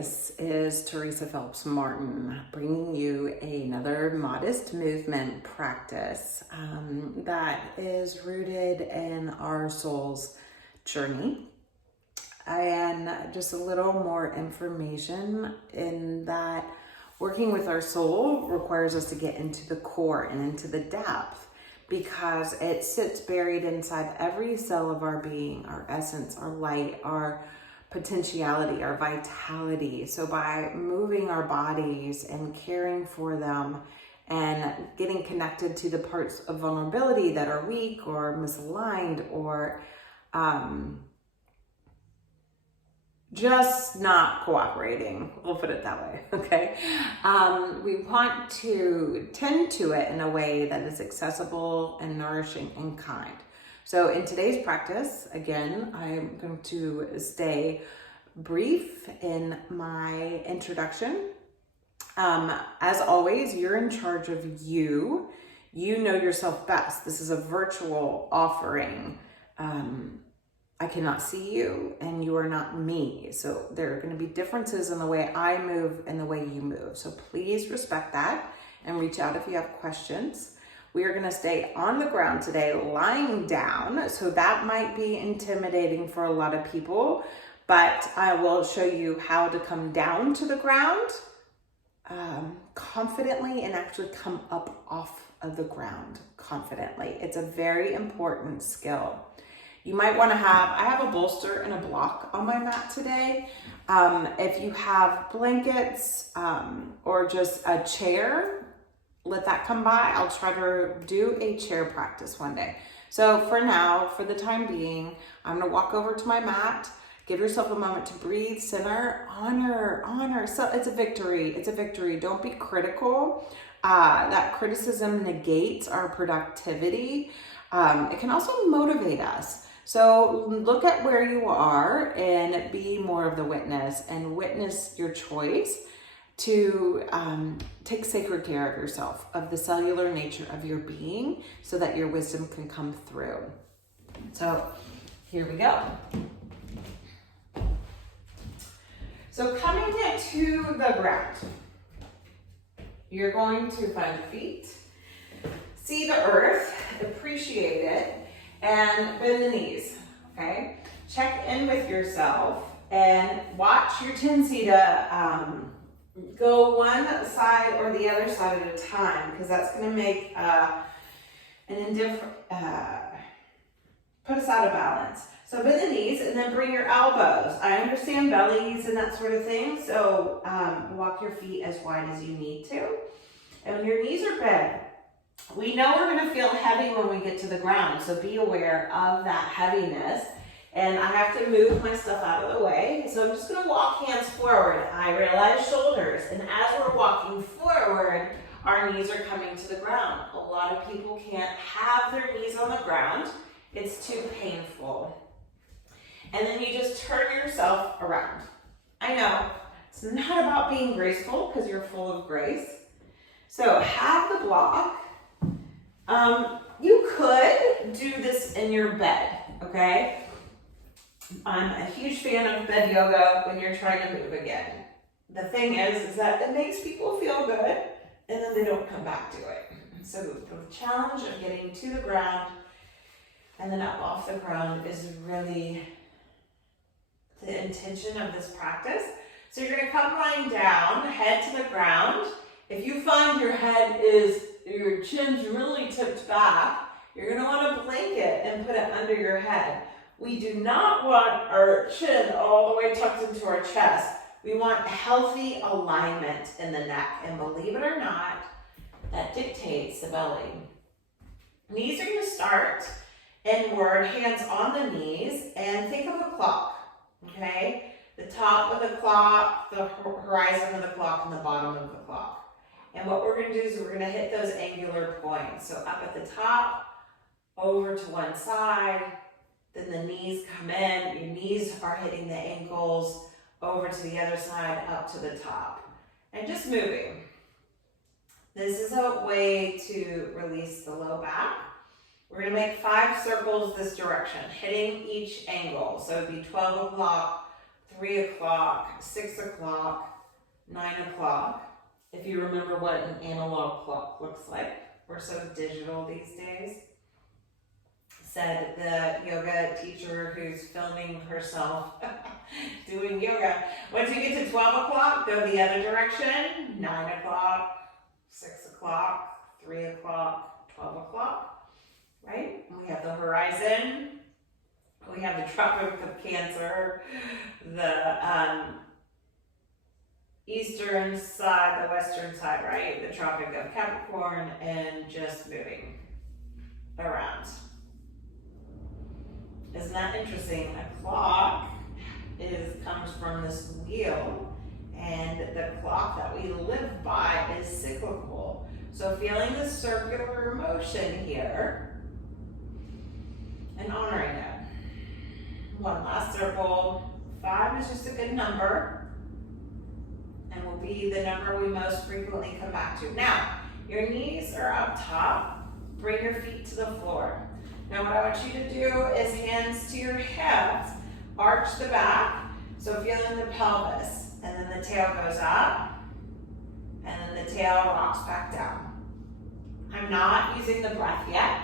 This is Teresa Phelps Martin bringing you another modest movement practice that is rooted in our soul's journey. And just a little more information in that working with our soul requires us to get into the core and into the depth, because it sits buried inside every cell of our being, our essence, our light, our potentiality, our vitality. So by moving our bodies and caring for them and getting connected to the parts of vulnerability that are weak or misaligned or just not cooperating, we'll put it that way, okay? We want to tend to it in a way that is accessible and nourishing and kind. So in today's practice, again, I'm going to stay brief in my introduction. As always, you're in charge of you. You know yourself best. This is a virtual offering. I cannot see you and you are not me. So there are going to be differences in the way I move and the way you move. So please respect that and reach out if you have questions. We are going to stay on the ground today, lying down. So that might be intimidating for a lot of people, but I will show you how to come down to the ground confidently and actually come up off of the ground confidently. It's a very important skill. You might want to I have a bolster and a block on my mat today. If you have blankets or just a chair, let that come by. I'll try to do a chair practice one day. So for now, for the time being, I'm gonna walk over to my mat. Give yourself a moment to breathe, center, honor. So it's a victory. It's a victory. Don't be critical. That criticism negates our productivity. It can also motivate us. So look at where you are and be more of the witness and witness your choice to take sacred care of yourself, of the cellular nature of your being, so that your wisdom can come through. So here we go. So coming to the ground, you're going to find your feet, see the earth, appreciate it, and bend the knees, okay? Check in with yourself and watch your tendency to go one side or the other side at a time, because that's going to make put us out of balance. So bend the knees and then bring your elbows. I understand bellies and that sort of thing, so walk your feet as wide as you need to. And when your knees are bent, we know we're going to feel heavy when we get to the ground, so be aware of that heaviness. And I have to move my stuff out of the way. So I'm just going to walk hands forward. I realize shoulders. And as we're walking forward, our knees are coming to the ground. A lot of people can't have their knees on the ground. It's too painful. And then you just turn yourself around. I know, it's not about being graceful because you're full of grace. So have the block. You could do this in your bed, okay? I'm a huge fan of bed yoga when you're trying to move again. The thing is that it makes people feel good and then they don't come back to it. So the challenge of getting to the ground and then up off the ground is really the intention of this practice. So you're gonna come lying down, head to the ground. If you find your chin's really tipped back, you're gonna want a blanket and put it under your head. We do not want our chin all the way tucked into our chest. We want healthy alignment in the neck. And believe it or not, that dictates the belly. Knees are going to start inward, hands on the knees, and think of a clock, okay? The top of the clock, the horizon of the clock, and the bottom of the clock. And what we're going to do is we're going to hit those angular points. So up at the top, over to one side, then the knees come in, your knees are hitting the ankles, over to the other side, up to the top. And just moving. This is a way to release the low back. We're gonna make 5 circles this direction, hitting each angle. So it'd be 12 o'clock, 3 o'clock, 6 o'clock, 9 o'clock. If you remember what an analog clock looks like. We're so digital these days. Said the yoga teacher who's filming herself doing yoga. Once you get to 12 o'clock, go the other direction. 9 o'clock, 6 o'clock, 3 o'clock, 12 o'clock, right? We have the horizon. We have the Tropic of Cancer, the eastern side, the western side, right? The Tropic of Capricorn, and just moving around. Isn't that interesting? A clock comes from this wheel, and the clock that we live by is cyclical. So feeling the circular motion here and honoring it. One last circle. 5 is just a good number and will be the number we most frequently come back to. Now, your knees are up top. Bring your feet to the floor. Now what I want you to do is hands to your hips, arch the back, so feeling the pelvis, and then the tail goes up, and then the tail rocks back down. I'm not using the breath yet,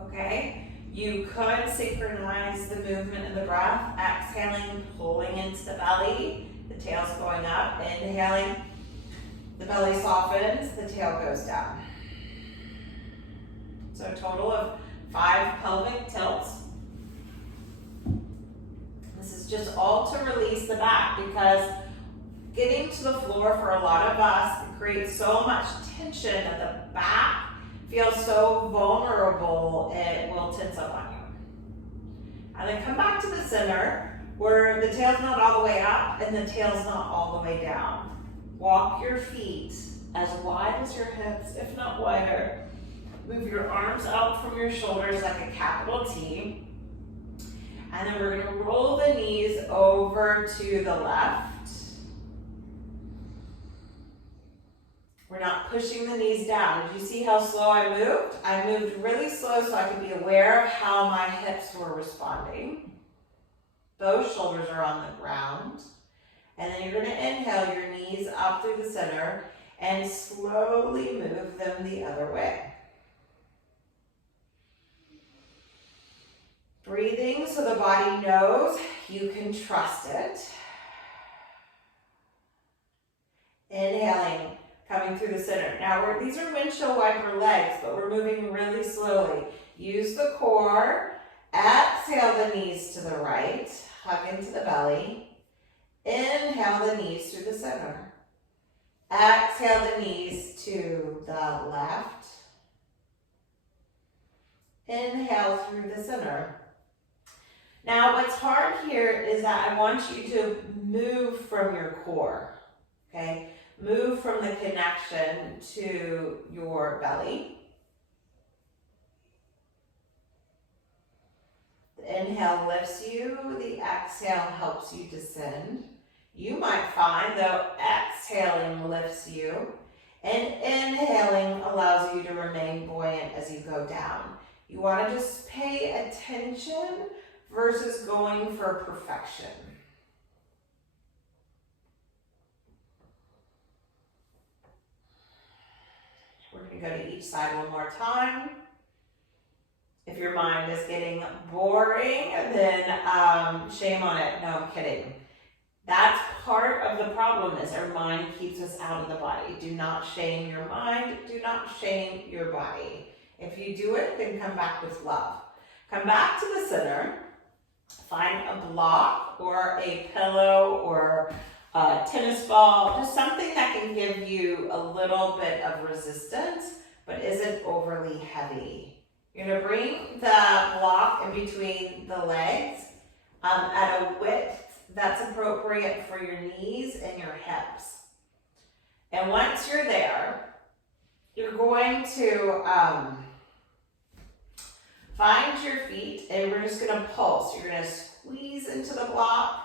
okay? You could synchronize the movement of the breath, exhaling, pulling into the belly, the tail's going up, inhaling, the belly softens, the tail goes down. So a total of 5 pelvic tilts. This is just all to release the back, because getting to the floor for a lot of us creates so much tension that the back feels so vulnerable, it will tense up on you. And then come back to the center where the tail's not all the way up and the tail's not all the way down. Walk your feet as wide as your hips, if not wider. Move your arms out from your shoulders like a capital T. And then we're gonna roll the knees over to the left. We're not pushing the knees down. Did you see how slow I moved? I moved really slow so I could be aware of how my hips were responding. Both shoulders are on the ground. And then you're gonna inhale your knees up through the center and slowly move them the other way. Breathing so the body knows you can trust it. Inhaling, coming through the center. Now these are windshield wiper legs, but we're moving really slowly. Use the core. Exhale the knees to the right. Hug into the belly. Inhale the knees through the center. Exhale the knees to the left. Inhale through the center. Now what's hard here is that I want you to move from your core, okay? Move from the connection to your belly. The inhale lifts you, the exhale helps you descend. You might find though exhaling lifts you and inhaling allows you to remain buoyant as you go down. You want to just pay attention versus going for perfection. We're going to go to each side one more time. If your mind is getting boring, then shame on it. No, I'm kidding. That's part of the problem, is our mind keeps us out of the body. Do not shame your mind. Do not shame your body. If you do it, then come back with love. Come back to the center. Find a block or a pillow or a tennis ball, just something that can give you a little bit of resistance, but isn't overly heavy. You're gonna bring the block in between the legs at a width that's appropriate for your knees and your hips. And once you're there, you're going to find your feet, and we're just gonna pulse. You're gonna squeeze into the block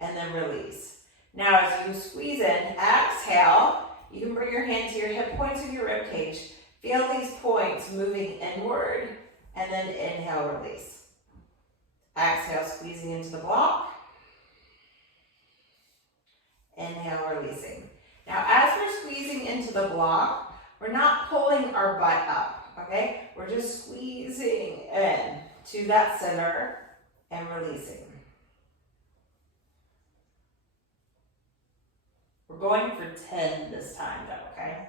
and then release. Now as you squeeze in, exhale, you can bring your hand to your hip points of your rib cage. Feel these points moving inward, and then inhale, release. Exhale, squeezing into the block. inhale, releasing. Now, as we're squeezing into the block, we're not pulling our butt up, okay? We're just squeezing in to that center and releasing. We're going for 10 this time though, okay?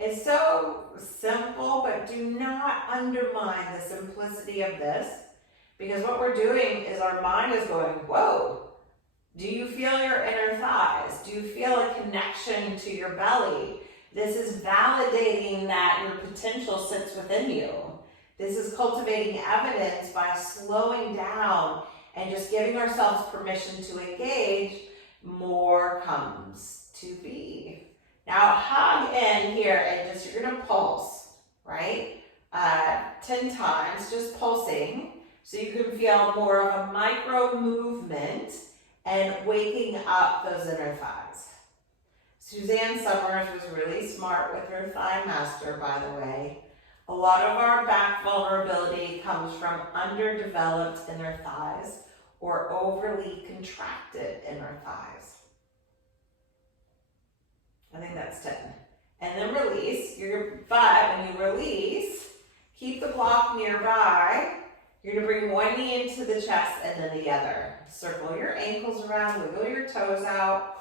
It's so simple, but do not undermine the simplicity of this, because what we're doing is our mind is going, whoa, do you feel your inner thighs? Do you feel a connection to your belly? This is validating that your potential sits within you. This is cultivating evidence by slowing down and just giving ourselves permission to engage. More comes to be. Now hug in here and just, you're gonna pulse, right? 10 times, just pulsing, so you can feel more of a micro movement and waking up those inner thighs. Suzanne Summers was really smart with her Thigh Master, by the way. A lot of our back vulnerability comes from underdeveloped inner thighs or overly contracted inner thighs. I think that's 10. And then release, but when you release, keep the block nearby. You're gonna bring one knee into the chest and then the other. Circle your ankles around, wiggle your toes out.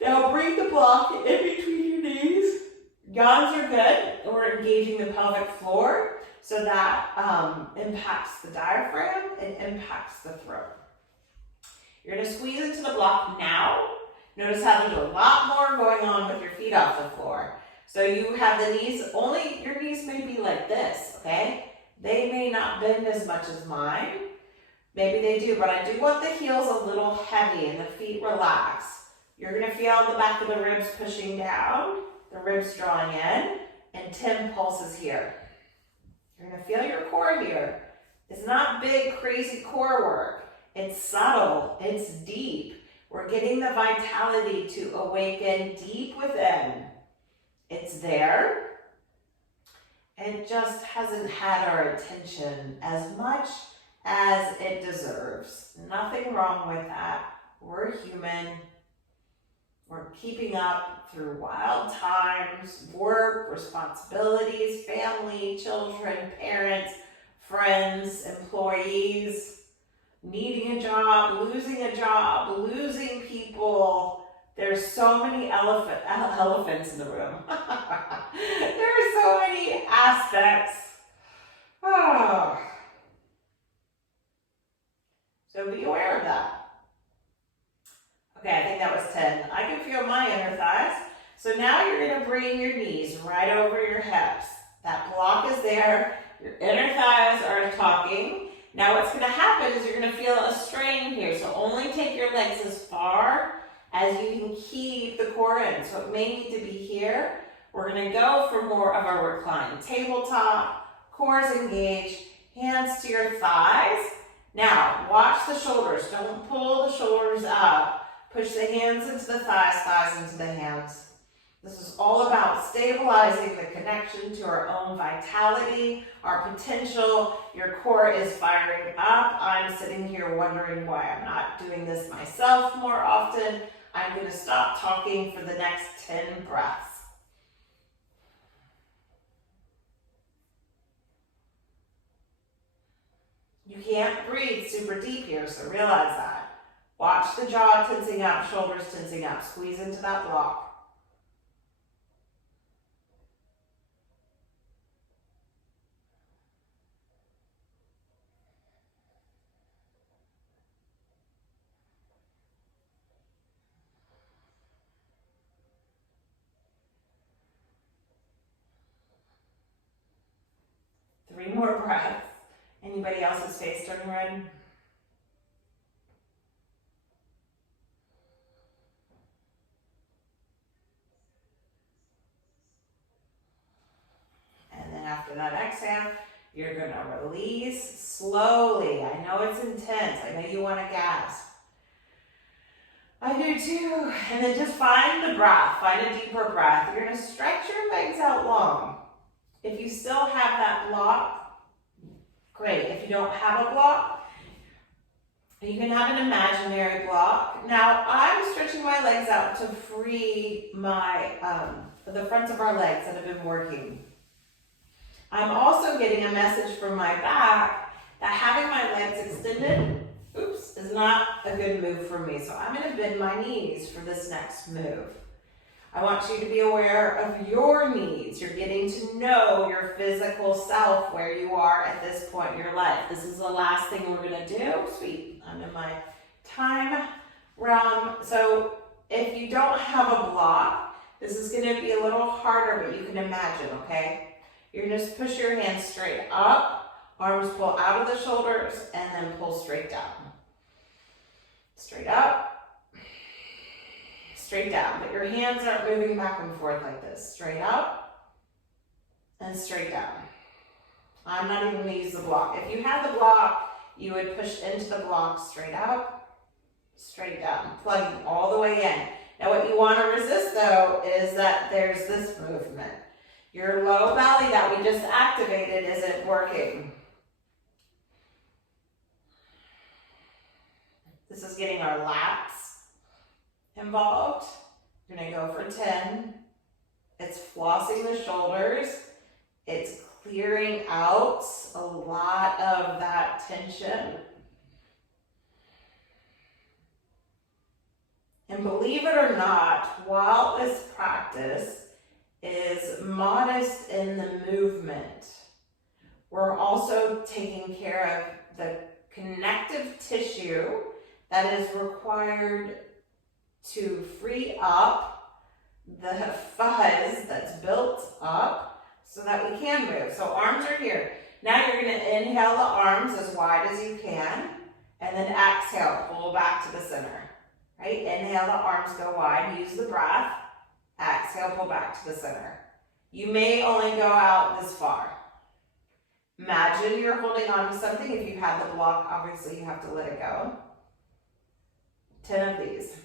Now bring the block in between your knees. Yawns are good. We're engaging the pelvic floor, so that impacts the diaphragm and impacts the throat. You're gonna squeeze into the block now. Notice how there's a lot more going on with your feet off the floor. So you have the knees, only your knees may be like this, okay? They may not bend as much as mine. Maybe they do, but I do want the heels a little heavy and the feet relax. You're gonna feel the back of the ribs pushing down, the ribs drawing in, and 10 pulses here. You're gonna feel your core here. It's not big, crazy core work. It's subtle, it's deep. We're getting the vitality to awaken deep within. It's there. It just hasn't had our attention as much as it deserves. Nothing wrong with that. We're human. We're keeping up through wild times, work, responsibilities, family, children, parents, friends, employees, needing a job, losing people. There's so many elephants in the room. There are so many aspects. Oh. So be aware of that. Okay, I think that was 10. I can feel my inner thighs. So now you're gonna bring your knees right over your hips. That block is there. Your inner thighs are talking. Now what's gonna happen is you're gonna feel a strain here. So only take your legs as far as you can keep the core in. So it may need to be here. We're gonna go for more of a reclined tabletop, cores engaged, hands to your thighs. Now, watch the shoulders. Don't pull the shoulders up. Push the hands into the thighs, thighs into the hands. This is all about stabilizing the connection to our own vitality, our potential. Your core is firing up. I'm sitting here wondering why I'm not doing this myself more often. I'm going to stop talking for the next 10 breaths. You can't breathe super deep here, so realize that. Watch the jaw tensing up, shoulders tensing up. Squeeze into that block. Three more breaths. Anybody else's face turning red? And then after that exhale, you're gonna release slowly. I know it's intense. I know you wanna gasp. I do too. And then just find the breath, find a deeper breath. You're gonna stretch your legs out long. If you still have that block, great. If you don't have a block, You can have an imaginary block. Now I'm stretching my legs out to free my the fronts of our legs that have been working. I'm also getting a message from my back that having my legs extended, is not a good move for me. So I'm going to bend my knees for this next move. I want you to be aware of your needs. You're getting to know your physical self, where you are at this point in your life. This is the last thing we're going to do. Sweet, I'm in my time realm. So if you don't have a block, this is going to be a little harder, but you can imagine, okay? You're going to just push your hands straight up, arms pull out of the shoulders, and then pull straight down. Straight up. Straight down, but your hands aren't moving back and forth like this. Straight up and straight down. I'm not even going to use the block. If you had the block, you would push into the block straight up, straight down, plugging all the way in. Now what you want to resist though is that there's this movement. Your low belly that we just activated isn't working. This is getting our lats involved. We're going to go for 10. It's flossing the shoulders. It's clearing out a lot of that tension. And believe it or not, while this practice is modest in the movement, we're also taking care of the connective tissue that is required to free up the fuzz that's built up so that we can move. So arms are here. Now you're going to inhale the arms as wide as you can, and then exhale, pull back to the center. Right? Inhale, the arms go wide, use the breath. Exhale, pull back to the center. You may only go out this far. Imagine you're holding on to something. If you had the block, obviously you have to let it go. 10 of these.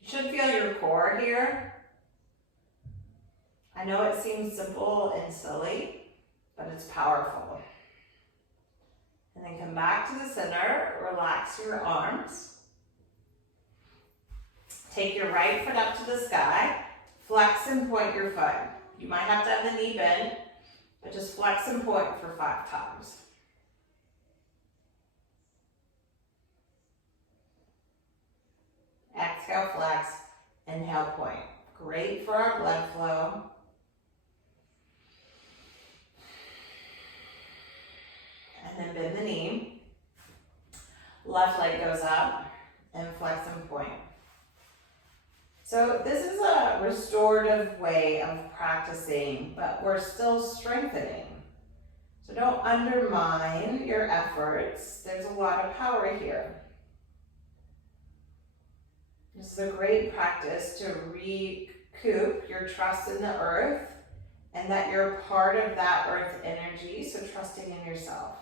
You should feel your core here. I know it seems simple and silly, but it's powerful. And then come back to the center, relax your arms. Take your right foot up to the sky, flex and point your foot. You might have to have the knee bent, but just flex and point for 5 times. Exhale, flex, inhale, point. Great for our blood flow. And then bend the knee. Left leg goes up and flex and point. So this is a restorative way of practicing, but we're still strengthening. So don't undermine your efforts. There's a lot of power here. This is a great practice to recoup your trust in the earth and that you're part of that earth energy, so trusting in yourself.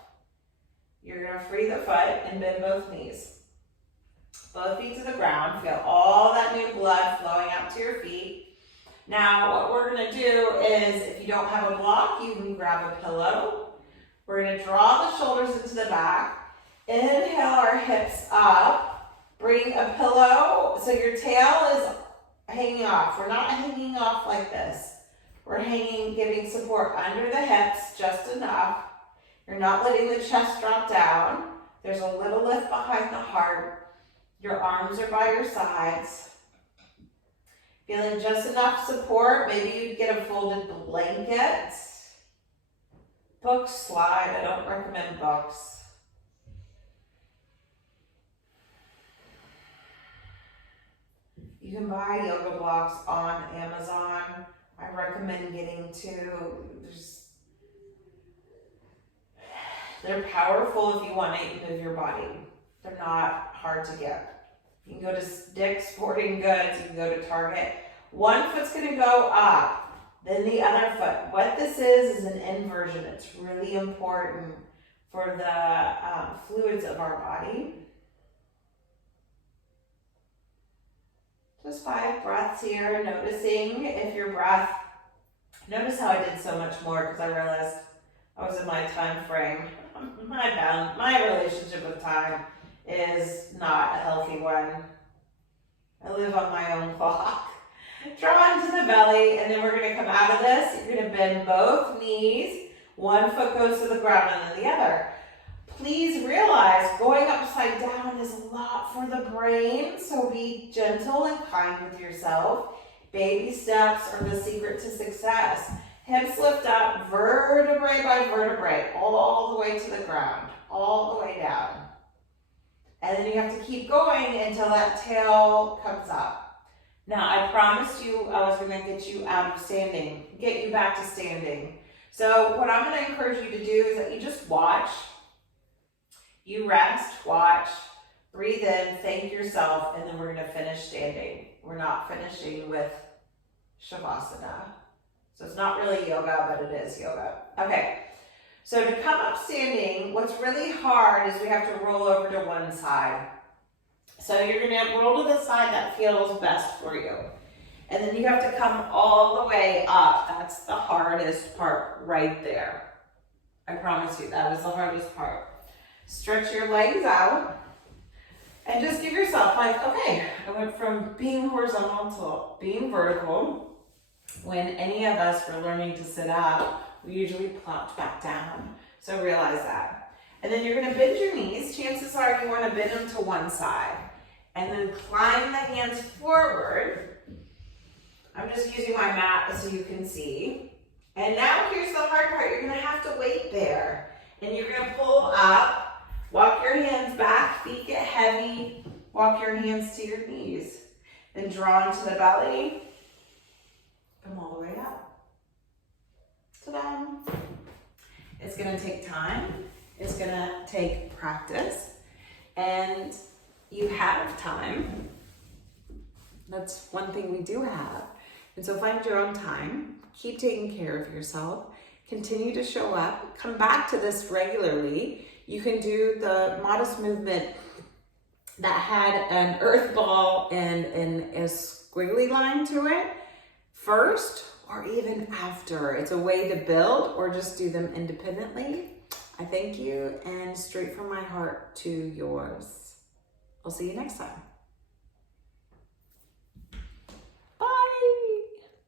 You're going to free the foot and bend both knees. Both feet to the ground. Feel all that new blood flowing out to your feet. Now, what we're going to do is, if you don't have a block, you can grab a pillow. We're going to draw the shoulders into the back. Inhale our hips up. Bring a pillow so your tail is hanging off. We're not hanging off like this. We're hanging, giving support under the hips just enough. You're not letting the chest drop down. There's a little lift behind the heart. Your arms are by your sides. Feeling just enough support. Maybe you'd get a folded blanket. Books slide. I don't recommend books. You can buy yoga blocks on Amazon. I recommend getting 2. They're powerful if you want to move your body. They're not hard to get. You can go to Dick's Sporting Goods, you can go to Target. One foot's going to go up, then the other foot. What this is an inversion. It's really important for the fluids of our body. Just 5 breaths here, noticing if your breath, notice how I did so much more because I realized I was in my time frame. My relationship with time is not a healthy one. I live on my own clock. Draw into the belly, and then we're gonna come out of this. You're gonna bend both knees. One foot goes to the ground and then the other. Please realize going upside down is a lot for the brain, so be gentle and kind with yourself. Baby steps are the secret to success. Hips lift up, vertebrae by vertebrae, all the way to the ground, all the way down. And then you have to keep going until that tail comes up. Now, I promised you I was gonna get you out of standing, get you back to standing. So what I'm gonna encourage you to do is that you just watch. You rest, watch, breathe in, thank yourself, and then we're gonna finish standing. We're not finishing with Shavasana. So it's not really yoga, but it is yoga. Okay, so to come up standing, what's really hard is we have to roll over to one side. So you're gonna roll to the side that feels best for you. And then you have to come all the way up. That's the hardest part right there. I promise you, that is the hardest part. Stretch your legs out and just give yourself like, okay, I went from being horizontal to being vertical. When any of us were learning to sit up, we usually plopped back down. So realize that. And then you're gonna bend your knees. Chances are you wanna bend them to one side. And then climb the hands forward. I'm just using my mat so you can see. And now here's the hard part. You're gonna have to wait there. And you're gonna pull up. Walk your hands back, feet get heavy. Walk your hands to your knees. Then draw into the belly. Come all the way up. Ta-da! It's gonna take time. It's gonna take practice. And you have time. That's one thing we do have. And so find your own time. Keep taking care of yourself. Continue to show up. Come back to this regularly. You can do the modest movement that had an earth ball and a squiggly line to it first or even after. It's a way to build, or just do them independently. I thank you, and straight from my heart to yours. I'll see you next time.